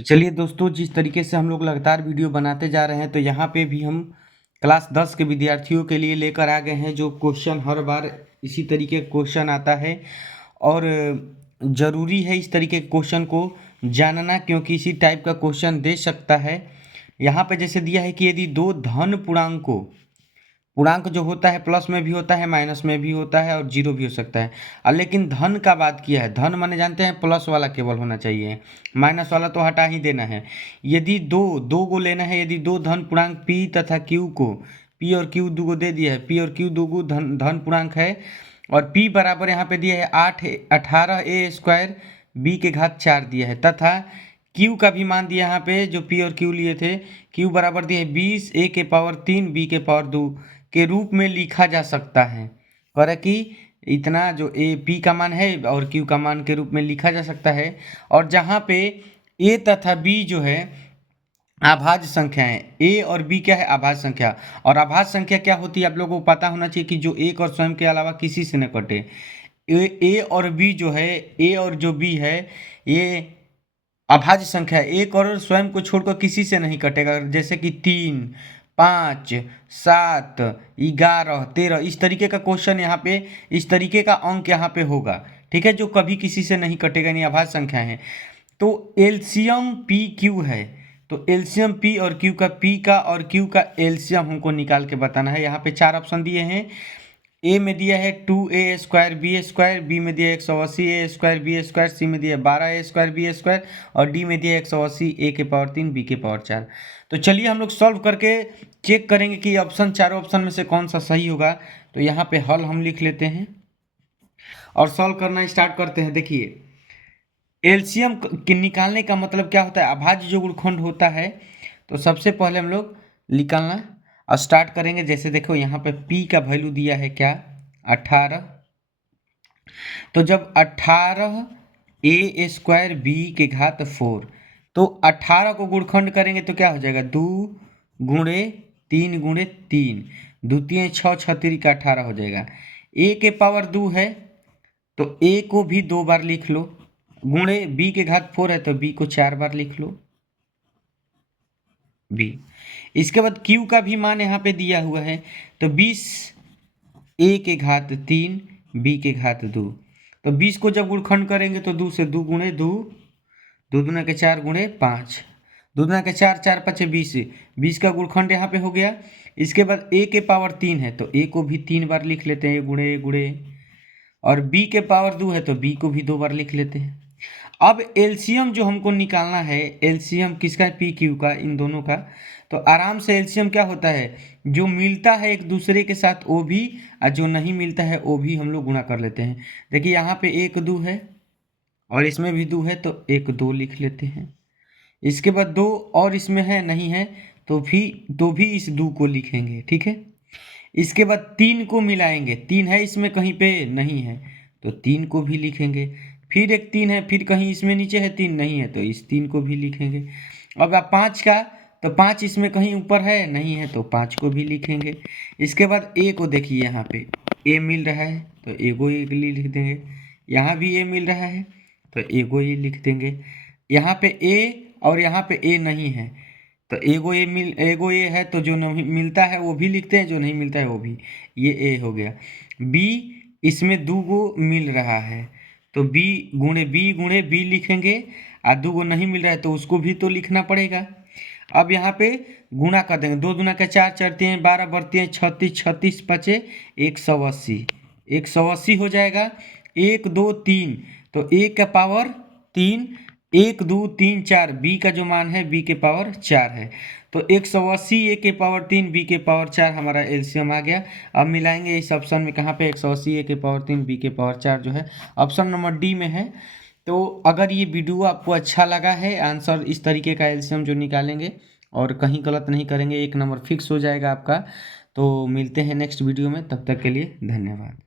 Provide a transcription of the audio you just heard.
तो चलिए दोस्तों, जिस तरीके से हम लोग लगातार वीडियो बनाते जा रहे हैं, तो यहाँ पे भी हम क्लास 10 के विद्यार्थियों के लिए लेकर आ गए हैं जो क्वेश्चन हर बार इसी तरीके का क्वेश्चन आता है। और ज़रूरी है इस तरीके के क्वेश्चन को जानना, क्योंकि इसी टाइप का क्वेश्चन दे सकता है। यहाँ पे जैसे दिया है कि यदि दो धन पूर्णांक जो होता है प्लस में भी होता है, माइनस में भी होता है और जीरो भी हो सकता है। लेकिन धन का बात किया है, धन माने जानते हैं प्लस वाला केवल होना चाहिए, माइनस वाला तो हटा ही देना है। यदि दो को लेना है, यदि दो धन पूर्णांक पी तथा क्यू को, पी और क्यू दो को दे दिया है, पी और क्यू दो धन पूर्णांक है, और पी बराबर यहाँ पे दिया है 18a² बी के घात 4 दिया है, तथा क्यू का भी मान दिया यहाँ पे, जो पी और क्यू लिए थे, क्यू बराबर दिया है 20 a के पावर 3 b के पावर 2 के रूप में लिखा जा सकता है। और कि इतना जो ए पी का मान है और क्यू का मान के रूप में लिखा जा सकता है। और जहाँ पे ए तथा बी जो है अभाज्य संख्या है, ए और बी क्या है, अभाज्य संख्या। और अभाज्य संख्या क्या होती है आप लोगों को पता होना चाहिए कि जो एक और स्वयं के अलावा किसी से न कटे। ए और बी जो है, ए और जो बी है, ये अभाज्य संख्या है, एक और स्वयं को छोड़कर किसी से नहीं कटेगा। जैसे कि 3, 5, 7, 11, 13, इस तरीके का क्वेश्चन यहाँ पे, इस तरीके का अंक यहाँ पे होगा, ठीक है, जो कभी किसी से नहीं कटेगा, नहीं अभाज्य संख्या है। तो एलसीएम पी क्यू है, तो एलसीएम पी और क्यू का, पी का और क्यू का एलसीएम हमको निकाल के बताना है। यहाँ पे 4 ऑप्शन दिए हैं। ए में दिया है 2a² b², बी में दिया है 180a² b², सी में दिया है 12a² b², और डी में दिया है 180 a के पावर 3 b के पावर 4। तो चलिए हम लोग सॉल्व करके चेक करेंगे कि ऑप्शन, चारों ऑप्शन में से कौन सा सही होगा। तो यहाँ पे हल हम लिख लेते हैं और सॉल्व करना स्टार्ट करते हैं। देखिए, एलसीएम निकालने का मतलब क्या होता है, अभाज्य जो गुणनखंड होता है। तो सबसे पहले हम लोग निकालना स्टार्ट करेंगे। जैसे देखो यहाँ पे p का वैल्यू दिया है क्या, 18। तो जब 18a² b के घात 4, तो 18 को गुणनखंड करेंगे तो क्या हो जाएगा, 2 गुणे 3 गुणे 3, 2 3 6, 6 3 का 18 हो जाएगा। a के पावर 2 है तो a को भी 2 बार लिख लो, गुणे b के घात 4 है तो b को 4 बार लिख लो, b। इसके बाद q का भी मान यहाँ पे दिया हुआ है, तो 20 a के घात 3 b के घात 2। तो 20 को जब गुणनखंड करेंगे तो 2 से 2 गुणे 2, 2 दूना के 4 गुणे 5, 2 दूना के 4, 4 5 20, 20 का गुणनखंड यहाँ पे हो गया। इसके बाद a के पावर 3 है तो a को भी 3 बार लिख लेते हैं, गुणे गुणे, और b के पावर 2 है तो b को भी 2 बार लिख लेते हैं। अब एलसीएम जो हमको निकालना है, एलसीएम किसका, पी क्यू का, इन दोनों का। तो आराम से एलसीएम क्या होता है, जो मिलता है एक दूसरे के साथ वो भी, और जो नहीं मिलता है वो भी हम लोग गुणा कर लेते हैं। देखिए यहाँ पे 1 2 है और इसमें भी 2 है तो 1 2 लिख लेते हैं। इसके बाद 2 और इसमें है, नहीं है, तो भी इस 2 को लिखेंगे, ठीक है। इसके बाद 3 को मिलाएंगे, 3 है इसमें कहीं पे, नहीं है, तो 3 को भी लिखेंगे। फिर एक 3 है, फिर कहीं इसमें नीचे है 3, नहीं है, तो इस 3 को भी लिखेंगे। अब 5 का, तो 5 इसमें कहीं ऊपर है, नहीं है, तो 5 को भी लिखेंगे। इसके बाद a को देखिए, यहाँ पे a मिल रहा है तो a को एक लिख देंगे, यहाँ भी a मिल रहा है तो a को ये लिख देंगे। यहाँ पे a और यहाँ पे a नहीं है तो एगो ए है, तो जो नहीं मिलता है वो भी लिखते हैं, जो नहीं मिलता है वो भी, ये ए हो गया। बी, इसमें 2 गो मिल रहा है तो बी गुणे बी लिखेंगे, और 2 गो नहीं मिल रहा है तो उसको भी तो लिखना पड़ेगा। अब यहाँ पे गुणा कर देंगे, 2 दूना का 4, 4 3 12, बढ़ती हैं 36, 36 5 180, 180 हो जाएगा। 1 2 3, तो 1 का पावर 3, 1 2 3 4, बी का जो मान है बी के पावर 4 है, तो 180 ए के पावर 3 बी के पावर 4 हमारा एलसीएम आ गया। अब मिलाएंगे इस ऑप्शन में, कहाँ पे, 180 ए के पावर 3 बी के पावर 4 जो है ऑप्शन नंबर डी में है। तो अगर ये वीडियो आपको अच्छा लगा है, आंसर इस तरीके का एलसीएम जो निकालेंगे और कहीं गलत नहीं करेंगे, 1 नंबर फिक्स हो जाएगा आपका। तो मिलते हैं नेक्स्ट वीडियो में, तब तक के लिए धन्यवाद।